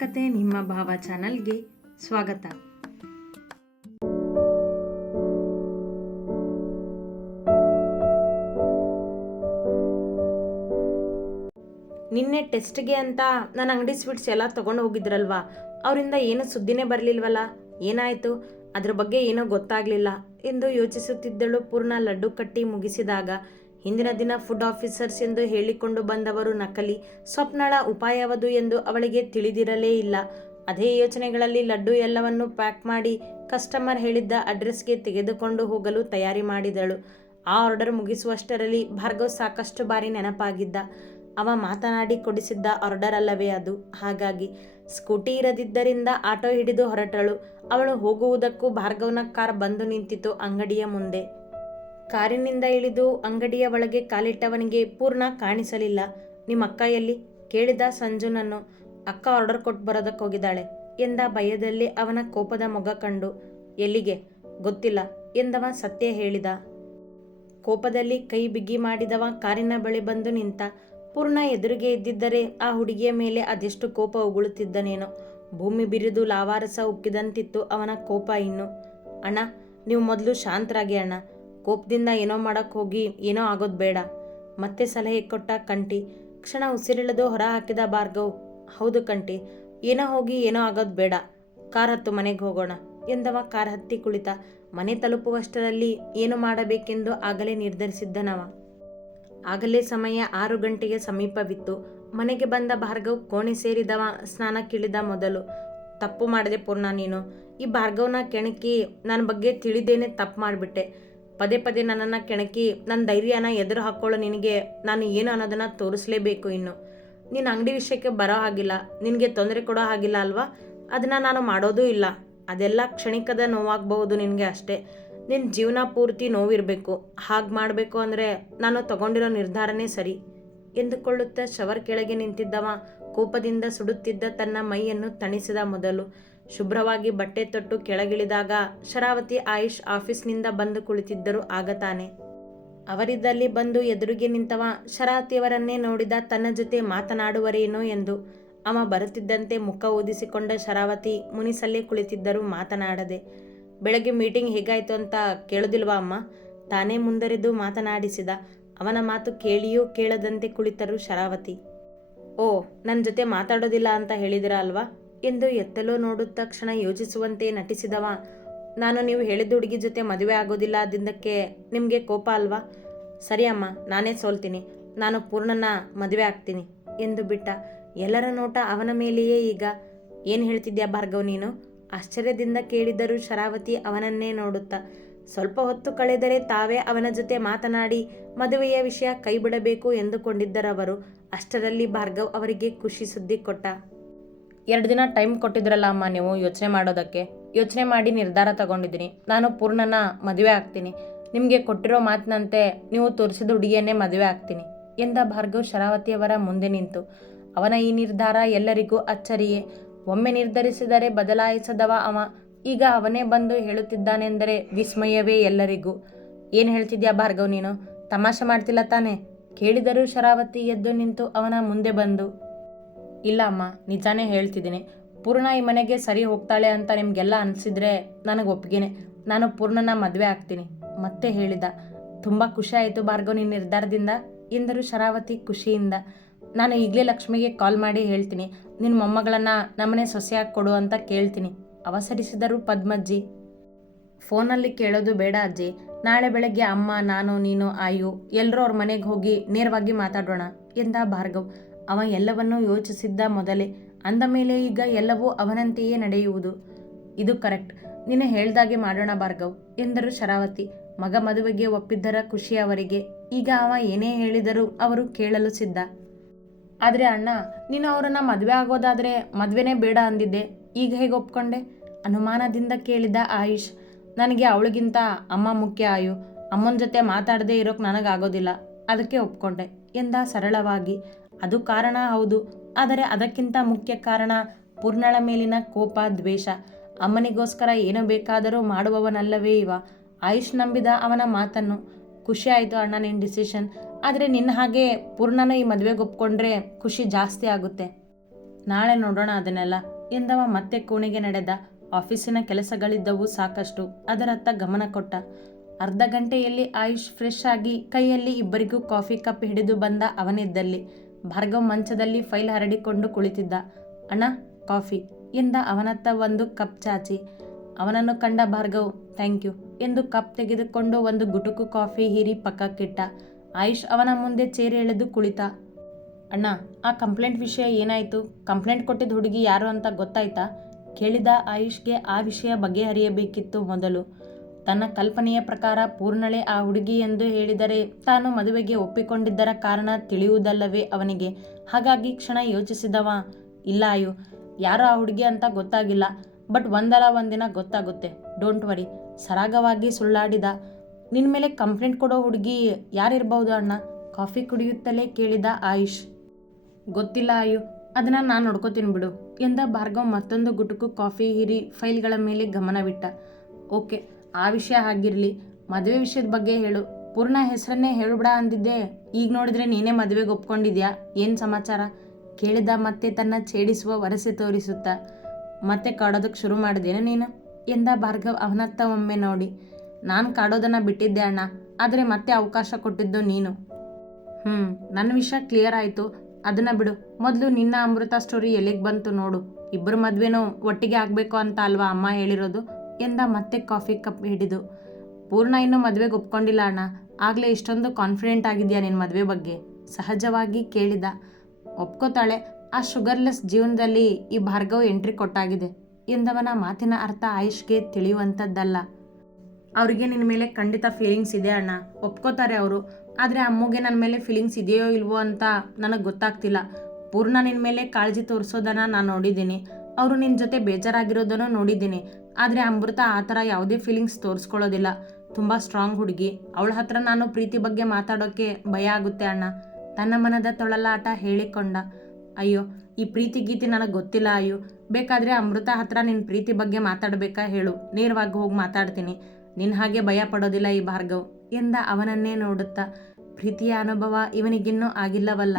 ಕತೆ ನಿಮ್ಮ ಭಾವ ಚಾನಲ್ಗೆ ಸ್ವಾಗತ. ನಿನ್ನೆ ಟೆಸ್ಟ್ಗೆ ಅಂತ ನನ್ನ ಅಂಗಡಿ ಸ್ವೀಟ್ಸ್ ಎಲ್ಲ ತಗೊಂಡು ಹೋಗಿದ್ರಲ್ವಾ? ಅವರಿಂದ ಏನು ಸುದ್ದಿನೇ ಬರಲಿಲ್ವಲ್ಲ? ಏನಾಯಿತು? ಅದ್ರ ಬಗ್ಗೆ ಏನೋ ಗೊತ್ತಾಗಲಿಲ್ಲ ಎಂದು ಯೋಚಿಸುತ್ತಿದ್ದಳು ಪೂರ್ಣ ಲಡ್ಡು ಕಟ್ಟಿ ಮುಗಿಸಿದಾಗ. ಹಿಂದಿನ ದಿನ ಫುಡ್ ಆಫೀಸರ್ಸ್ ಎಂದು ಹೇಳಿಕೊಂಡು ಬಂದವರು ನಕಲಿ, ಸ್ವಪ್ನಳ ಉಪಾಯವದು ಎಂದು ಅವಳಿಗೆ ತಿಳಿದಿರಲೇ ಇಲ್ಲ. ಅದೇ ಯೋಚನೆಗಳಲ್ಲಿ ಲಡ್ಡು ಎಲ್ಲವನ್ನು ಪ್ಯಾಕ್ ಮಾಡಿ ಕಸ್ಟಮರ್ ಹೇಳಿದ್ದ ಅಡ್ರೆಸ್ಗೆ ತೆಗೆದುಕೊಂಡು ಹೋಗಲು ತಯಾರಿ ಮಾಡಿದಳು. ಆ ಆರ್ಡರ್ ಮುಗಿಸುವಷ್ಟರಲ್ಲಿ ಭಾರ್ಗವ್ ಸಾಕಷ್ಟು ಬಾರಿ ನೆನಪಾಗಿದ್ದ. ಅವ ಮಾತನಾಡಿ ಕೊಡಿಸಿದ್ದ ಆರ್ಡರ್ ಅಲ್ಲವೇ ಅದು. ಹಾಗಾಗಿ ಸ್ಕೂಟಿ ಇರದಿದ್ದರಿಂದ ಆಟೋ ಹಿಡಿದು ಹೊರಟಳು. ಅವಳು ಹೋಗುವುದಕ್ಕೂ ಭಾರ್ಗವನ ಕಾರ್ ಬಂದು ನಿಂತಿತು ಅಂಗಡಿಯ ಮುಂದೆ. ಕಾರಿನಿಂದ ಇಳಿದು ಅಂಗಡಿಯ ಒಳಗೆ ಕಾಲಿಟ್ಟವನಿಗೆ ಪೂರ್ಣ ಕಾಣಿಸಲಿಲ್ಲ. ನಿಮ್ಮ ಅಕ್ಕ ಎಲ್ಲಿ? ಕೇಳಿದ ಸಂಜುನನ್ನು. ಅಕ್ಕ ಆರ್ಡರ್ ಕೊಟ್ಟು ಬರೋದಕ್ಕೆ ಹೋಗಿದ್ದಾಳೆ ಎಂದ ಭಯದಲ್ಲಿ ಅವನ ಕೋಪದ ಮೊಗ ಕಂಡು. ಎಲ್ಲಿಗೆ? ಗೊತ್ತಿಲ್ಲ ಎಂದವ ಸತ್ಯ ಹೇಳಿದ. ಕೋಪದಲ್ಲಿ ಕೈ ಬಿಗಿ ಮಾಡಿದವ ಕಾರಿನ ಬಳಿ ಬಂದು ನಿಂತ. ಪೂರ್ಣ ಎದುರಿಗೆ ಇದ್ದಿದ್ದರೆ ಆ ಹುಡುಗಿಯ ಮೇಲೆ ಅದೆಷ್ಟು ಕೋಪ ಉಗುಳುತ್ತಿದ್ದನೇನೋ. ಭೂಮಿ ಬಿರಿದು ಲಾವಾರಸ ಉಕ್ಕಿದಂತಿತ್ತು ಅವನ ಕೋಪ ಇನ್ನು. ಅಣ್ಣ, ನೀವು ಮೊದಲು ಶಾಂತರಾಗಿ ಅಣ್ಣ. ಕೋಪದಿಂದ ಏನೋ ಮಾಡಕ್ಕೆ ಹೋಗಿ, ಏನೋ ಆಗೋದು ಬೇಡ. ಮತ್ತೆ ಸಲಹೆ ಕೊಟ್ಟ ಕಂಟಿ, ಕ್ಷಣ ಉಸಿರಿಳಿದು ಹೊರ ಹಾಕಿದ ಭಾರ್ಗವ್, ಹೌದು ಕಂಟಿ, ಏನೋ ಹೋಗಿ, ಏನೋ ಆಗೋದು ಬೇಡ. ಕಾರ್ ಹತ್ತು ಮನೆಗೆ ಹೋಗೋಣ. ಎಂದವ ಕಾರ್ ಹತ್ತಿ ಕುಳಿತ. ಮನೆ ತಲುಪುವಷ್ಟರಲ್ಲಿ ಏನು ಮಾಡಬೇಕೆಂದು ಆಗಲೇ ನಿರ್ಧರಿಸಿದ್ದನವ. ಆಗಲೇ ಸಮಯ ಆರು ಗಂಟೆಗೆ ಸಮೀಪವಿತ್ತು. ಮನೆಗೆ ಬಂದ ಭಾರ್ಗವ್ ಕೋಣೆ ಸೇರಿದವ ಸ್ನಾನಕ್ಕಿಳಿದ ಮೊದಲು, ತಪ್ಪು ಮಾಡಿದೆ ಪೂರ್ಣ ನೀನು. ಈ ಭಾರ್ಗವ್ನ ಕೆಣಕಿ ನನ್ನ ಬಗ್ಗೆ ತಿಳಿದೇನೆ ತಪ್ಪು ಮಾಡಿಬಿಟ್ಟೆ. ಪದೇ ಪದೇ ನನ್ನನ್ನು ಕೆಣಕಿ ನನ್ನ ಧೈರ್ಯನ ಎದುರು ಹಾಕ್ಕೊಳ್ಳೋ ನಿನಗೆ ನಾನು ಏನು ಅನ್ನೋದನ್ನು ತೋರಿಸ್ಲೇಬೇಕು ಇನ್ನು. ನೀನು ಅಂಗಡಿ ವಿಷಯಕ್ಕೆ ಬರೋ ಹಾಗಿಲ್ಲ, ನಿನಗೆ ತೊಂದರೆ ಕೊಡೋ ಹಾಗಿಲ್ಲ ಅಲ್ವಾ? ಅದನ್ನು ನಾನು ಮಾಡೋದೂ ಇಲ್ಲ. ಅದೆಲ್ಲ ಕ್ಷಣಿಕದ ನೋವಾಗಬಹುದು ನಿನಗೆ ಅಷ್ಟೇ. ನಿನ್ನ ಜೀವನ ಪೂರ್ತಿ ನೋವಿರಬೇಕು. ಹಾಗೆ ಮಾಡಬೇಕು ಅಂದರೆ ನಾನು ತಗೊಂಡಿರೋ ನಿರ್ಧಾರನೇ ಸರಿ. ಎಂದುಕೊಳ್ಳುತ್ತಾ ಶವರ್ ಕೆಳಗೆ ನಿಂತಿದ್ದವ, ಕೋಪದಿಂದ ಸುಡುತ್ತಿದ್ದ ತನ್ನ ಮೈಯನ್ನು ತಣಿಸಿದ ಮೊದಲು. ಶುಭ್ರವಾಗಿ ಬಟ್ಟೆ ತೊಟ್ಟು ಕೆಳಗಿಳಿದಾಗ ಶರಾವತಿ ಆಯುಷ್ ಆಫೀಸ್ನಿಂದ ಬಂದು ಕುಳಿತಿದ್ದರು ಆಗ ತಾನೆ. ಅವರಿದ್ದಲ್ಲಿ ಬಂದು ಎದುರಿಗೆ ನಿಂತವ ಶರಾವತಿಯವರನ್ನೇ ನೋಡಿದ ತನ್ನ ಜೊತೆ ಮಾತನಾಡುವರೇನೋ ಎಂದು. ಅವ ಬರುತ್ತಿದ್ದಂತೆ ಮುಖ ಓದಿಸಿಕೊಂಡ ಶರಾವತಿ ಮುನಿಸಲ್ಲೇ ಕುಳಿತಿದ್ದರು ಮಾತನಾಡದೆ, ಬೆಳಗ್ಗೆ ಮೀಟಿಂಗ್ ಹೇಗಾಯಿತು ಅಂತ ಕೇಳೋದಿಲ್ವಾ ಅಮ್ಮ? ತಾನೇ ಮುಂದರೆದು ಮಾತನಾಡಿಸಿದ. ಅವನ ಮಾತು ಕೇಳಿಯೂ ಕೇಳದಂತೆ ಕುಳಿತರು ಶರಾವತಿ. ಓ ನನ್ನ ಜೊತೆ ಮಾತಾಡೋದಿಲ್ಲ ಅಂತ ಹೇಳಿದಿರ ಅಲ್ವಾ? ಎಂದು ಎತ್ತಲೋ ನೋಡುತ್ತ ಕ್ಷಣ ಯೋಚಿಸುವಂತೆ ನಟಿಸಿದವ. ನಾನು ನೀವು ಹೇಳಿದ ಹುಡುಗಿ ಜೊತೆ ಮದುವೆ ಆಗೋದಿಲ್ಲ ಅದಿಂದಕ್ಕೆ ನಿಮಗೆ ಕೋಪ ಅಲ್ವಾ? ಸರಿ ಅಮ್ಮ, ನಾನೇ ಸೋಲ್ತೀನಿ. ನಾನು ಪೂರ್ಣನ ಮದುವೆ ಆಗ್ತೀನಿ ಎಂದು ಬಿಟ್ಟ. ಎಲ್ಲರ ನೋಟ ಅವನ ಮೇಲೆಯೇ ಈಗ. ಏನು ಹೇಳ್ತಿದ್ಯಾ ಭಾರ್ಗವ್ ನೀನು? ಆಶ್ಚರ್ಯದಿಂದ ಕೇಳಿದರೂ ಶರಾವತಿ ಅವನನ್ನೇ ನೋಡುತ್ತಾ. ಸ್ವಲ್ಪ ಹೊತ್ತು ಕಳೆದರೆ ತಾವೇ ಅವನ ಜೊತೆ ಮಾತನಾಡಿ ಮದುವೆಯ ವಿಷಯ ಕೈಬಿಡಬೇಕು ಎಂದುಕೊಂಡಿದ್ದರವರು. ಅಷ್ಟರಲ್ಲಿ ಭಾರ್ಗವ್ ಅವರಿಗೆ ಖುಷಿ ಸುದ್ದಿ ಕೊಟ್ಟ. ಎರಡು ದಿನ ಟೈಮ್ ಕೊಟ್ಟಿದ್ರಲ್ಲ ಅಮ್ಮ ನೀವು ಯೋಚನೆ ಮಾಡೋದಕ್ಕೆ. ಯೋಚನೆ ಮಾಡಿ ನಿರ್ಧಾರ ತಗೊಂಡಿದ್ದೀನಿ. ನಾನು ಪೂರ್ಣನ ಮದುವೆ ಆಗ್ತೀನಿ. ನಿಮಗೆ ಕೊಟ್ಟಿರೋ ಮಾತಿನಂತೆ ನೀವು ತೋರಿಸಿದ ಹುಡುಗಿಯನ್ನೇ ಮದುವೆ ಆಗ್ತೀನಿ. ಎಂದ ಭಾರ್ಗವ್ ಶರಾವತಿಯವರ ಮುಂದೆ ನಿಂತು. ಅವನ ಈ ನಿರ್ಧಾರ ಎಲ್ಲರಿಗೂ ಅಚ್ಚರಿಯೇ. ಒಮ್ಮೆ ನಿರ್ಧರಿಸಿದರೆ ಬದಲಾಯಿಸದವ ಅವ. ಈಗ ಅವನೇ ಬಂದು ಹೇಳುತ್ತಿದ್ದಾನೆಂದರೆ ವಿಸ್ಮಯವೇ ಎಲ್ಲರಿಗೂ. ಏನು ಹೇಳ್ತಿದ್ಯಾ ಭಾರ್ಗವ್ ನೀನು? ತಮಾಷೆ ಮಾಡ್ತಿಲ್ಲ ತಾನೆ? ಕೇಳಿದರೂ ಶರಾವತಿ ಎದ್ದು ನಿಂತು ಅವನ ಮುಂದೆ ಬಂದು ಇಲ್ಲ ಅಮ್ಮ, ನಿಜಾನೇ ಹೇಳ್ತಿದ್ದೀನಿ. ಪೂರ್ಣ ಈ ಮನೆಗೆ ಸರಿ ಹೋಗ್ತಾಳೆ ಅಂತ ನಿಮಗೆಲ್ಲ ಅನಿಸಿದ್ರೆ ನನಗೆ ಒಪ್ಪಿಗೆನೆ ನಾನು ಪೂರ್ಣನ ಮದುವೆ ಆಗ್ತೀನಿ. ಮತ್ತೆ ಹೇಳಿದ. ತುಂಬ ಖುಷಿ ಆಯಿತು ಭಾರ್ಗವ್ ನಿನ್ನ ನಿರ್ಧಾರದಿಂದ. ಎಂದರು ಶರಾವತಿ ಖುಷಿಯಿಂದ. ನಾನು ಈಗಲೇ ಲಕ್ಷ್ಮಿಗೆ ಕಾಲ್ ಮಾಡಿ ಹೇಳ್ತೀನಿ. ನಿನ್ನ ಮೊಮ್ಮಗಳನ್ನು ನಮ್ಮನೆ ಸೊಸೆಯಾಗಿ ಕೊಡು ಅಂತ ಕೇಳ್ತೀನಿ. ಅವಸರಿಸಿದರು ಪದ್ಮಜ್ಜಿ. ಫೋನಲ್ಲಿ ಕೇಳೋದು ಬೇಡ ಅಜ್ಜಿ. ನಾಳೆ ಬೆಳಗ್ಗೆ ಅಮ್ಮ, ನಾನು, ನೀನು, ಆಯು ಎಲ್ಲರೂ ಅವ್ರ ಮನೆಗೆ ಹೋಗಿ ನೇರವಾಗಿ ಮಾತಾಡೋಣ ಎಂದ ಭಾರ್ಗವ್. ಅವ ಎಲ್ಲವನ್ನೂ ಯೋಚಿಸಿದ್ದ ಮೊದಲೇ. ಅಂದ ಮೇಲೆ ಈಗ ಎಲ್ಲವೂ ಅವನಂತೆಯೇ ನಡೆಯುವುದು. ಇದು ಕರೆಕ್ಟ್. ನೀನು ಹೇಳ್ದಾಗೆ ಮಾಡೋಣ ಭಾರ್ಗವ್, ಎಂದರು ಶರಾವತಿ. ಮಗ ಮದುವೆಗೆ ಒಪ್ಪಿದ್ದರ ಖುಷಿ ಅವರಿಗೆ. ಈಗ ಅವ ಏನೇ ಹೇಳಿದರೂ ಅವರು ಕೇಳಲು ಸಿದ್ಧ. ಆದರೆ ಅಣ್ಣ, ನೀನು ಅವರನ್ನು ಮದುವೆ ಆಗೋದಾದರೆ ಮದುವೆನೇ ಬೇಡ ಅಂದಿದ್ದೆ. ಈಗ ಹೇಗೆ ಒಪ್ಕೊಂಡೆ? ಅನುಮಾನದಿಂದ ಕೇಳಿದ ಆಯುಷ್. ನನಗೆ ಅವಳಿಗಿಂತ ಅಮ್ಮ ಮುಖ್ಯ ಆಯು. ಅಮ್ಮನ ಜೊತೆ ಮಾತಾಡದೇ ಇರೋಕೆ ನನಗಾಗೋದಿಲ್ಲ. ಅದಕ್ಕೆ ಒಪ್ಕೊಂಡೆ ಎಂದ ಸರಳವಾಗಿ. ಅದು ಕಾರಣ ಹೌದು. ಆದರೆ ಅದಕ್ಕಿಂತ ಮುಖ್ಯ ಕಾರಣ ಪೂರ್ಣಳ ಮೇಲಿನ ಕೋಪ, ದ್ವೇಷ. ಅಮ್ಮನಿಗೋಸ್ಕರ ಏನು ಬೇಕಾದರೂ ಮಾಡುವವನಲ್ಲವೇ ಇವ. ಆಯುಷ್ ನಂಬಿದ ಅವನ ಮಾತನ್ನು. ಖುಷಿ ಆಯಿತು ಅಣ್ಣ ನಿನ್ನ ಡಿಸಿಷನ್ ಆದರೆ ನಿನ್ನ ಹಾಗೆ ಪೂರ್ಣನ ಈ ಮದುವೆಗೆ ಒಪ್ಕೊಂಡ್ರೆ ಖುಷಿ ಜಾಸ್ತಿ ಆಗುತ್ತೆ. ನಾಳೆ ನೋಡೋಣ ಅದನ್ನೆಲ್ಲ. ಎಂದವ ಮತ್ತೆ ಕೋಣೆಗೆ ನಡೆದ. ಆಫೀಸಿನ ಕೆಲಸಗಳಿದ್ದವು ಸಾಕಷ್ಟು. ಅದರತ್ತ ಗಮನ ಕೊಟ್ಟ. ಅರ್ಧ ಗಂಟೆಯಲ್ಲಿ ಆಯುಷ್ ಫ್ರೆಶ್ ಆಗಿ ಕೈಯಲ್ಲಿ ಇಬ್ಬರಿಗೂ ಕಾಫಿ ಕಪ್ ಹಿಡಿದು ಬಂದ ಅವನಿದ್ದಲ್ಲಿ. ಭಾರ್ಗವ್ ಮಂಚದಲ್ಲಿ ಫೈಲ್ ಹರಡಿಕೊಂಡು ಕುಳಿತಿದ್ದ. ಅಣ್ಣ, ಕಾಫಿ. ಎಂದ ಅವನತ್ತ ಒಂದು ಕಪ್ ಚಾಚಿ. ಅವನನ್ನು ಕಂಡ ಭಾರ್ಗವ್, ಥ್ಯಾಂಕ್ ಯು ಎಂದು ಕಪ್ ತೆಗೆದುಕೊಂಡು ಒಂದು ಗುಟುಕು ಕಾಫಿ ಹೀರಿ ಪಕ್ಕಕ್ಕಿಟ್ಟ. ಆಯುಷ್ ಅವನ ಮುಂದೆ ಚೇರ್ ಎಳೆದು ಕುಳಿತ. ಅಣ್ಣ, ಆ ಕಂಪ್ಲೇಂಟ್ ವಿಷಯ ಏನಾಯಿತು? ಕಂಪ್ಲೇಂಟ್ ಕೊಟ್ಟಿದ್ದ ಹುಡುಗಿ ಯಾರು ಅಂತ ಗೊತ್ತಾಯ್ತಾ? ಕೇಳಿದ ಆಯುಷ್ಗೆ ಆ ವಿಷಯ ಬಗೆಹರಿಯಬೇಕಿತ್ತು ಮೊದಲು. ತನ್ನ ಕಲ್ಪನೆಯ ಪ್ರಕಾರ ಪೂರ್ಣಳೆ ಆ ಹುಡುಗಿ ಎಂದು ಹೇಳಿದರೆ ತಾನು ಮದುವೆಗೆ ಒಪ್ಪಿಕೊಂಡಿದ್ದರ ಕಾರಣ ತಿಳಿಯುವುದಲ್ಲವೇ ಅವನಿಗೆ? ಹಾಗಾಗಿ ಕ್ಷಣ ಯೋಚಿಸಿದವ. ಇಲ್ಲ ಅಯ್ಯೋ, ಯಾರು ಆ ಹುಡುಗಿ ಅಂತ ಗೊತ್ತಾಗಿಲ್ಲ. ಬಟ್ ಒಂದಲ್ಲ ಒಂದಿನ ಗೊತ್ತಾಗುತ್ತೆ. Don't worry. ಸರಾಗವಾಗಿ ಸುಳ್ಳಾಡಿದ. ನಿನ್ನ ಮೇಲೆ ಕಂಪ್ಲೇಂಟ್ ಕೊಡೋ ಹುಡುಗಿ ಯಾರಿರ್ಬಹುದು ಅಣ್ಣ? ಕಾಫಿ ಕುಡಿಯುತ್ತಲೇ ಕೇಳಿದ ಆಯುಷ್. ಗೊತ್ತಿಲ್ಲ ಅಯ್ಯೋ, ಅದನ್ನ ನಾನು ನೋಡ್ಕೋತೀನಿ ಬಿಡು ಎಂದ ಭಾರ್ಗವ್ ಮತ್ತೊಂದು ಗುಟುಕು ಕಾಫಿ ಹಿರಿ ಫೈಲ್ಗಳ ಮೇಲೆ ಗಮನವಿಟ್ಟ. ಓಕೆ. ಆ ವಿಷಯ ಆಗಿರಲಿ ಮದುವೆ ವಿಷಯದ ಬಗ್ಗೆ ಹೇಳು. ಪೂರ್ಣ ಹೆಸರನ್ನೇ ಹೇಳ್ಬಿಡ ಅಂದಿದ್ದೆ. ಈಗ ನೋಡಿದ್ರೆ ನೀನೇ ಮದುವೆಗೆ ಒಪ್ಕೊಂಡಿದ್ಯಾ? ಏನು ಸಮಾಚಾರ? ಕೇಳಿದ ಮತ್ತೆ ತನ್ನ ಛೇಡಿಸುವ ವರಸೆ ತೋರಿಸುತ್ತಾ. ಮತ್ತೆ ಕಾಡೋದಕ್ಕೆ ಶುರು ಮಾಡಿದೇನೆ ನೀನು? ಎಂದ ಭಾರ್ಗವ್ ಅವನತ್ತ ಒಮ್ಮೆ ನೋಡಿ. ನಾನು ಕಾಡೋದನ್ನು ಬಿಟ್ಟಿದ್ದೆ ಅಣ್ಣ, ಆದರೆ ಮತ್ತೆ ಅವಕಾಶ ಕೊಟ್ಟಿದ್ದು ನೀನು. ಹ್ಞೂ ನನ್ನ ವಿಷಯ ಕ್ಲಿಯರ್ ಆಯಿತು. ಅದನ್ನು ಬಿಡು. ಮೊದಲು ನಿನ್ನ ಅಮೃತ ಸ್ಟೋರಿ ಎಲ್ಲಿಗೆ ಬಂತು ನೋಡು. ಇಬ್ಬರು ಮದುವೆನೂ ಒಟ್ಟಿಗೆ ಆಗಬೇಕು ಅಂತ ಅಲ್ವಾ ಅಮ್ಮ ಹೇಳಿರೋದು? ಎಂದ ಮತ್ತೆ ಕಾಫಿ ಕಪ್ ಹಿಡಿದು, ಪೂರ್ಣ ಇನ್ನೂ ಮದುವೆಗೆ ಒಪ್ಕೊಂಡಿಲ್ಲ ಅಣ್ಣ. ಆಗಲೇ ಇಷ್ಟೊಂದು ಕಾನ್ಫಿಡೆಂಟ್ ಆಗಿದೆಯಾ ನಿನ್ನ ಮದುವೆ ಬಗ್ಗೆ? ಸಹಜವಾಗಿ ಕೇಳಿದ. ಒಪ್ಕೋತಾಳೆ. ಆ ಶುಗರ್ಲೆಸ್ ಜೀವನದಲ್ಲಿ ಈ ಭಾರ್ಗವ್ ಎಂಟ್ರಿ ಕೊಟ್ಟಾಗಿದೆ ಎಂದವನ ಮಾತಿನ ಅರ್ಥ ಆಯುಷ್ಗೆ ತಿಳಿಯುವಂಥದ್ದಲ್ಲ. ಅವರಿಗೆ ನಿನ್ನ ಮೇಲೆ ಖಂಡಿತ ಫೀಲಿಂಗ್ಸ್ ಇದೆ ಅಣ್ಣ. ಒಪ್ಕೋತಾರೆ ಅವರು. ಆದರೆ ಅಮ್ಮಗೆ ನನ್ನ ಮೇಲೆ ಫೀಲಿಂಗ್ಸ್ ಇದೆಯೋ ಇಲ್ವೋ ಅಂತ ನನಗೆ ಗೊತ್ತಾಗ್ತಿಲ್ಲ. ಪೂರ್ಣ ನಿನ್ನ ಮೇಲೆ ಕಾಳಜಿ ತೋರಿಸೋದನ್ನ ನಾನು ನೋಡಿದ್ದೀನಿ. ಅವರು ನಿನ್ನ ಜೊತೆ ಬೇಜಾರಾಗಿರೋದನ್ನು ನೋಡಿದ್ದೀನಿ. ಆದರೆ ಅಮೃತ ಆ ಥರ ಯಾವುದೇ ಫೀಲಿಂಗ್ಸ್ ತೋರಿಸ್ಕೊಳ್ಳೋದಿಲ್ಲ. ತುಂಬ ಸ್ಟ್ರಾಂಗ್ ಹುಡುಗಿ. ಅವಳ ಹತ್ರ ನಾನು ಪ್ರೀತಿ ಬಗ್ಗೆ ಮಾತಾಡೋಕ್ಕೆ ಭಯ ಆಗುತ್ತೆ ಅಣ್ಣ. ತನ್ನ ಮನದ ತೊಳಲಾಟ ಹೇಳಿಕೊಂಡ. ಅಯ್ಯೋ, ಈ ಪ್ರೀತಿ ಗೀತಿ ನನಗೆ ಗೊತ್ತಿಲ್ಲ ಅಯ್ಯೋ. ಬೇಕಾದರೆ ಅಮೃತ ಹತ್ರ ನಿನ್ನ ಪ್ರೀತಿ ಬಗ್ಗೆ ಮಾತಾಡಬೇಕಾ ಹೇಳು. ನೇರವಾಗಿ ಹೋಗಿ ಮಾತಾಡ್ತೀನಿ. ನಿನ್ನ ಹಾಗೆ ಭಯ ಪಡೋದಿಲ್ಲ ಈ ಭಾರ್ಗವ್ ಎಂದ ಅವನನ್ನೇ ನೋಡುತ್ತಾ. ಪ್ರೀತಿಯ ಅನುಭವ ಇವನಿಗಿನ್ನೂ ಆಗಿಲ್ಲವಲ್ಲ?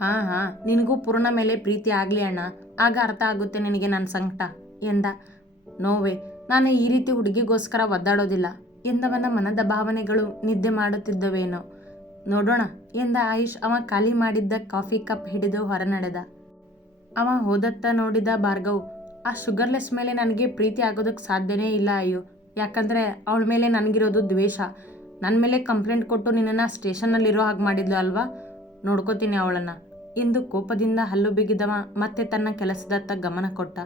ಹಾಂ ಹಾಂ, ನಿನಗೂ ಪೂರ್ಣ ಮೇಲೆ ಪ್ರೀತಿ ಆಗಲಿ ಅಣ್ಣ. ಆಗ ಅರ್ಥ ಆಗುತ್ತೆ ನಿನಗೆ ನನ್ನ ಸಂಕಟ ಎಂದ ನೋವೇ, ನಾನು ಈ ರೀತಿ ಹುಡುಗಿಗೋಸ್ಕರ ಒದ್ದಾಡೋದಿಲ್ಲ. ಎಂದವನ ಮನದ ಭಾವನೆಗಳು ನಿದ್ದೆ ಮಾಡುತ್ತಿದ್ದವೇನೋ. ನೋಡೋಣ, ಎಂದ ಆಯುಷ್ ಅವ ಖಾಲಿ ಮಾಡಿದ್ದ ಕಾಫಿ ಕಪ್ ಹಿಡಿದು ಹೊರನಡೆದ. ಅವ ಹೋದತ್ತ ನೋಡಿದ ಭಾರ್ಗವ್, ಆ ಶುಗರ್ಲೆಸ್ ಮೇಲೆ ನನಗೆ ಪ್ರೀತಿ ಆಗೋದಕ್ಕೆ ಸಾಧ್ಯನೇ ಇಲ್ಲ ಅಯ್ಯೋ. ಯಾಕಂದರೆ ಅವಳ ಮೇಲೆ ನನಗಿರೋದು ದ್ವೇಷ. ನನ್ನ ಮೇಲೆ ಕಂಪ್ಲೇಂಟ್ ಕೊಟ್ಟು ನಿನ್ನನ್ನು ಸ್ಟೇಷನ್ನಲ್ಲಿರೋ ಹಾಗೆ ಮಾಡಿದ್ಲು ಅಲ್ವಾ? ನೋಡ್ಕೋತೀನಿ ಅವಳನ್ನು. ಎಂದು ಕೋಪದಿಂದ ಹಲ್ಲು ಬಿಗಿದವ ಮತ್ತೆ ತನ್ನ ಕೆಲಸದತ್ತ ಗಮನ ಕೊಟ್ಟ.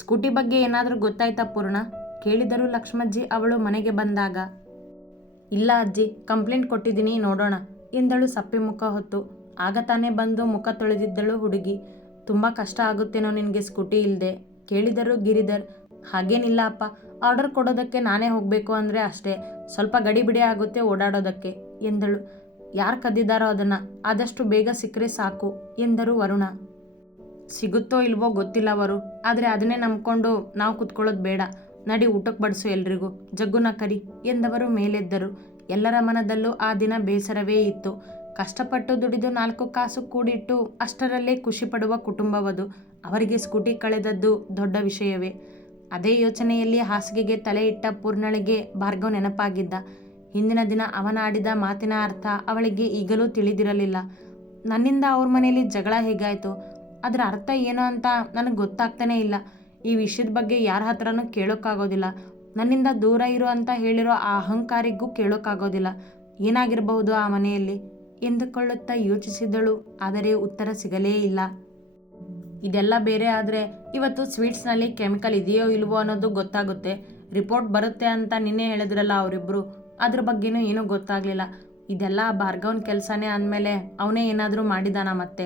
ಸ್ಕೂಟಿ ಬಗ್ಗೆ ಏನಾದರೂ ಗೊತ್ತಾಯ್ತಾ ಪೂರ್ಣ? ಕೇಳಿದರು ಲಕ್ಷ್ಮಜ್ಜಿ ಅವಳು ಮನೆಗೆ ಬಂದಾಗ, ಇಲ್ಲ ಅಜ್ಜಿ, ಕಂಪ್ಲೇಂಟ್ ಕೊಟ್ಟಿದ್ದೀನಿ, ನೋಡೋಣ, ಎಂದಳು ಸಪ್ಪೆ ಮುಖ ಹೊತ್ತು. ಆಗ ತಾನೇ ಬಂದು ಮುಖ ತೊಳೆದಿದ್ದಳು ಹುಡುಗಿ. ತುಂಬ ಕಷ್ಟ ಆಗುತ್ತೇನೋ ನಿನಗೆ ಸ್ಕೂಟಿ ಇಲ್ಲದೆ ಕೇಳಿದರು ಗಿರಿಧರ್. ಹಾಗೇನಿಲ್ಲ ಅಪ್ಪ, ಆರ್ಡರ್ ಕೊಡೋದಕ್ಕೆ ನಾನೇ ಹೋಗಬೇಕು ಅಂದರೆ ಅಷ್ಟೇ, ಸ್ವಲ್ಪ ಗಡಿಬಿಡಿ ಆಗುತ್ತೆ ಓಡಾಡೋದಕ್ಕೆ, ಎಂದಳು. ಯಾರು ಕದ್ದಿದ್ದಾರೋ ಅದನ್ನು, ಆದಷ್ಟು ಬೇಗ ಸಿಕ್ಕರೆ ಸಾಕು, ಎಂದರು ವರುಣ. ಸಿಗುತ್ತೋ ಇಲ್ವೋ ಗೊತ್ತಿಲ್ಲ ಅವರು ಆದರೆ ಅದನ್ನೇ ನಂಬ್ಕೊಂಡು ನಾವು ಕುತ್ಕೊಳ್ಳೋದು ಬೇಡ. ನಡಿ ಊಟಕ್ಕೆ ಬಡಿಸು ಎಲ್ರಿಗೂ. ಜಗ್ಗುನ ಕರಿ ಎಂದವರು ಮೇಲೆದ್ದರು. ಎಲ್ಲರ ಮನದಲ್ಲೂ ಆ ದಿನ ಬೇಸರವೇ ಇತ್ತು. ಕಷ್ಟಪಟ್ಟು ದುಡಿದು ನಾಲ್ಕು ಕಾಸು ಕೂಡಿಟ್ಟು ಅಷ್ಟರಲ್ಲೇ ಖುಷಿ ಪಡುವ ಕುಟುಂಬವದು. ಅವರಿಗೆ ಸ್ಕೂಟಿ ಕಳೆದದ್ದು ದೊಡ್ಡ ವಿಷಯವೇ. ಅದೇ ಯೋಚನೆಯಲ್ಲಿ ಹಾಸಿಗೆಗೆ ತಲೆ ಇಟ್ಟ ಪೂರ್ಣಳಿಗೆ ಭಾರ್ಗವ್ ನೆನಪಾಗಿದ್ದ. ಹಿಂದಿನ ದಿನ ಅವನ ಆಡಿದ ಮಾತಿನ ಅರ್ಥ ಅವಳಿಗೆ ಈಗಲೂ ತಿಳಿದಿರಲಿಲ್ಲ. ನನ್ನಿಂದ ಅವ್ರ ಮನೆಯಲ್ಲಿ ಜಗಳ ಹೇಗಾಯಿತು? ಅದರ ಅರ್ಥ ಏನು ಅಂತ ನನಗೆ ಗೊತ್ತಾಗ್ತಾನೇ ಇಲ್ಲ. ಈ ವಿಷಯದ ಬಗ್ಗೆ ಯಾರ ಹತ್ರನೂ ಕೇಳೋಕ್ಕಾಗೋದಿಲ್ಲ. ನನ್ನಿಂದ ದೂರ ಇರು ಅಂತ ಹೇಳಿರೋ ಆ ಅಹಂಕಾರಿಗೂ ಕೇಳೋಕ್ಕಾಗೋದಿಲ್ಲ. ಏನಾಗಿರಬಹುದು ಆ ಮನೆಯಲ್ಲಿ? ಎಂದುಕೊಳ್ಳುತ್ತಾ ಯೋಚಿಸಿದಳು, ಆದರೆ ಉತ್ತರ ಸಿಗಲೇ ಇಲ್ಲ. ಇದೆಲ್ಲ ಬೇರೆ ಆದರೆ ಇವತ್ತು ಸ್ವೀಟ್ಸ್ನಲ್ಲಿ ಕೆಮಿಕಲ್ ಇದೆಯೋ ಇಲ್ವೋ ಅನ್ನೋದು ಗೊತ್ತಾಗುತ್ತೆ. ರಿಪೋರ್ಟ್ ಬರುತ್ತೆ ಅಂತ ನಿನ್ನೆ ಹೇಳಿದ್ರಲ್ಲ ಅವರಿಬ್ಬರು ಅದ್ರ ಬಗ್ಗೆನೂ ಏನೂ ಗೊತ್ತಾಗಲಿಲ್ಲ. ಇದೆಲ್ಲ ಭಾರ್ಗವನ್ ಕೆಲಸನೇ ಅಂದಮೇಲೆ ಅವನೇ ಏನಾದರೂ ಮಾಡಿದಾನ ಮತ್ತೆ.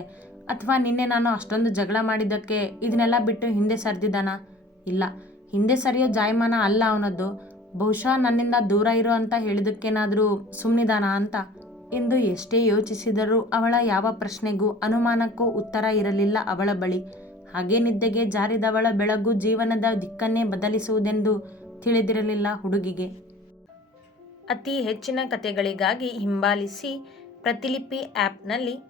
ಅಥವಾ ನಿನ್ನೆ ನಾನು ಅಷ್ಟೊಂದು ಜಗಳ ಮಾಡಿದ್ದಕ್ಕೆ ಇದನ್ನೆಲ್ಲ ಬಿಟ್ಟು ಹಿಂದೆ ಸರಿದಿದ್ದಾನ? ಇಲ್ಲ. ಹಿಂದೆ ಸರಿಯೋ ಜಾಯಮಾನ ಅಲ್ಲ ಅವನದ್ದು. ಬಹುಶಃ ನನ್ನಿಂದ ದೂರ ಇರೋ ಅಂತ ಹೇಳಿದಕ್ಕೇನಾದರೂ ಸುಮ್ಮನಿದಾನ ಅಂತ? ಎಂದು ಎಷ್ಟೇ ಯೋಚಿಸಿದರೂ ಅವಳ ಯಾವ ಪ್ರಶ್ನೆಗೂ ಅನುಮಾನಕ್ಕೂ ಉತ್ತರ ಇರಲಿಲ್ಲ ಅವಳ ಬಳಿ. ಹಾಗೆ ನಿದ್ದೆಗೆ ಜಾರಿದವಳ ಬೆಳಗು ಜೀವನದ ದಿಕ್ಕನ್ನೇ ಬದಲಿಸುವುದೆಂದು ತಿಳಿದಿರಲಿಲ್ಲ ಹುಡುಗಿಗೆ. ಅತಿ ಹೆಚ್ಚಿನ ಕಥೆಗಳಿಗಾಗಿ ಹಿಂಬಾಲಿಸಿ ಪ್ರತಿಲಿಪಿ ಆ್ಯಪ್ನಲ್ಲಿ